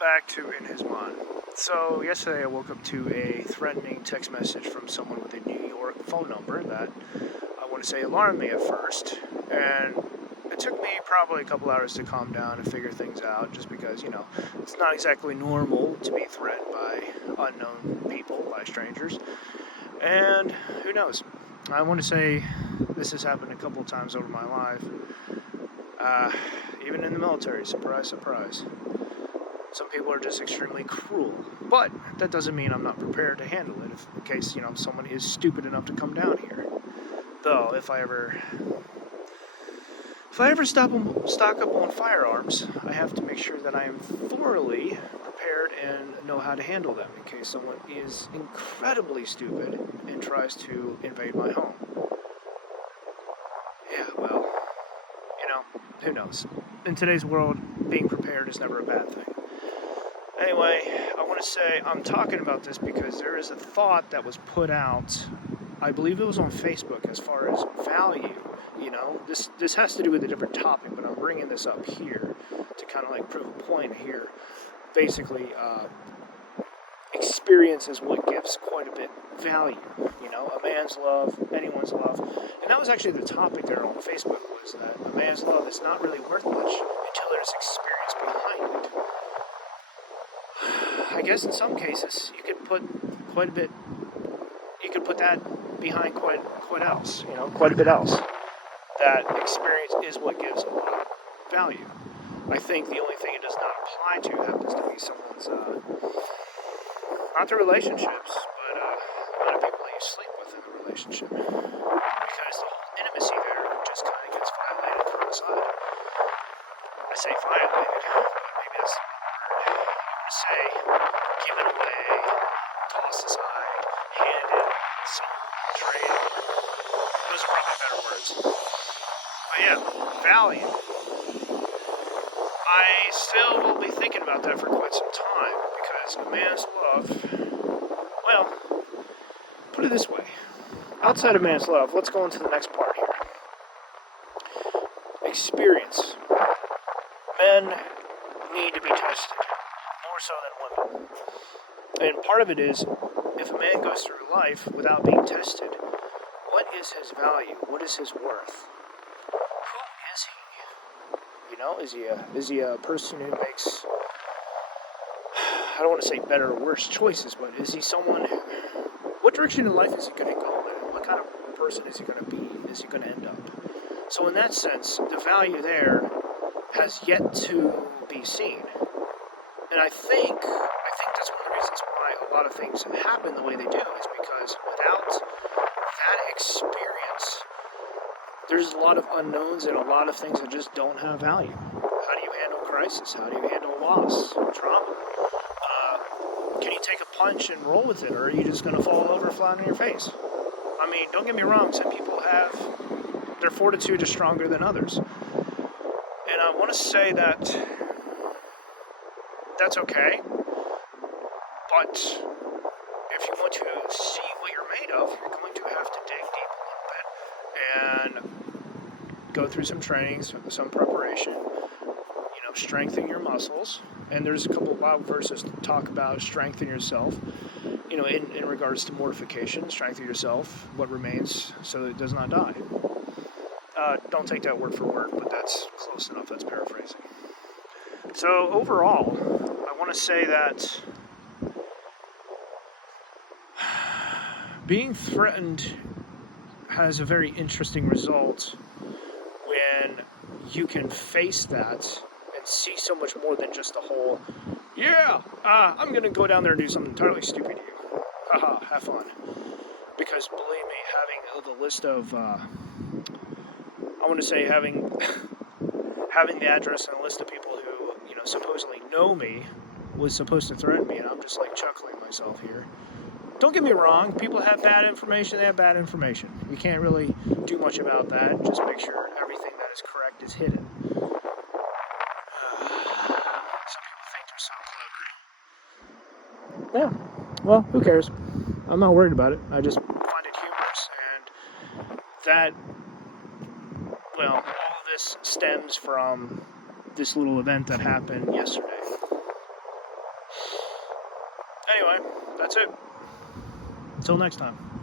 back to In His Mind. So, yesterday I woke up to a threatening text message from someone with a New York phone number that I want to say alarmed me at first. And it took me probably a couple hours to calm down and figure things out, just because, it's not exactly normal to be threatened by unknown people, by strangers. And who knows? I want to say this has happened a couple times over my life. Even in the military, surprise, surprise. Some people are just extremely cruel, but that doesn't mean I'm not prepared to handle it in case, someone is stupid enough to come down here. Though, if I ever stock up on firearms, I have to make sure that I am thoroughly prepared and know how to handle them in case someone is incredibly stupid and tries to invade my home. Yeah, well, who knows? In today's world, being prepared is never a bad thing. Anyway, I want to say I'm talking about this because there is a thought that was put out, I believe it was on Facebook, as far as value. This has to do with a different topic, but I'm bringing this up here to kind of prove a point here. Basically, experience is what gives quite a bit value. A man's love, anyone's love. And that was actually the topic there on Facebook, was that a man's love is not really worth much until there's experience behind it. I guess in some cases you could put quite a bit. You could put that behind quite a bit else. That experience is what gives a lot of value. I think the only thing it does not apply to happens to be someone's, not the relationships, but a lot of people that you sleep with in a relationship, because the whole intimacy there just kind of gets violated from the side. I say violated, but maybe that's the word. I would say given away, tossed aside, handed, sold, traded. Those are probably better words. But yeah, value. I still will be thinking about that for quite some time, because a man's love, well, put it this way. Outside of man's love, let's go into the next part here. Experience. Men need to be tested, more so than women. And part of it is, if a man goes through life without being tested, what is his value? What is his worth? Who is he? Is he a person who makes, I don't want to say better or worse choices, but is he someone who, what direction in life is he going to go in? What kind of person is he going to be? Is he going to end up? So in that sense, the value there has yet to be seen. And I think that's one of the reasons why a lot of things happen the way they do, is because without that experience, there's a lot of unknowns and a lot of things that just don't have value. How do you handle crisis? How do you handle loss, trauma? Can you take a punch and roll with it, or are you just going to fall over flat on your face? I mean, don't get me wrong, some people their fortitude is stronger than others. And I want to say that that's okay, but if you want to see what you're made of, you're going to have to dig deep a little bit and go through some trainings, some preparation, strengthen your muscles. And there's a couple of Bible verses to talk about strengthen yourself, in regards to mortification, strengthen yourself, what remains, so that it does not die. Don't take that word for word, but that's close enough, that's paraphrasing. So overall, I want to say that being threatened has a very interesting result when you can face that and see so much more than just the whole, I'm going to go down there and do something entirely stupid to you. Haha, have fun. Because believe me, having the list of, having the address and a list of people who, supposedly know me was supposed to threaten me, and I'm just chuckling myself here. Don't get me wrong, people have bad information, they have bad information. We can't really do much about that, just make sure everything that is correct is hidden. Some people think they're so clever. Yeah, well, who cares? I'm not worried about it. I just find it humorous, and that, all of this stems from this little event that happened yesterday. Anyway, that's it. Until next time.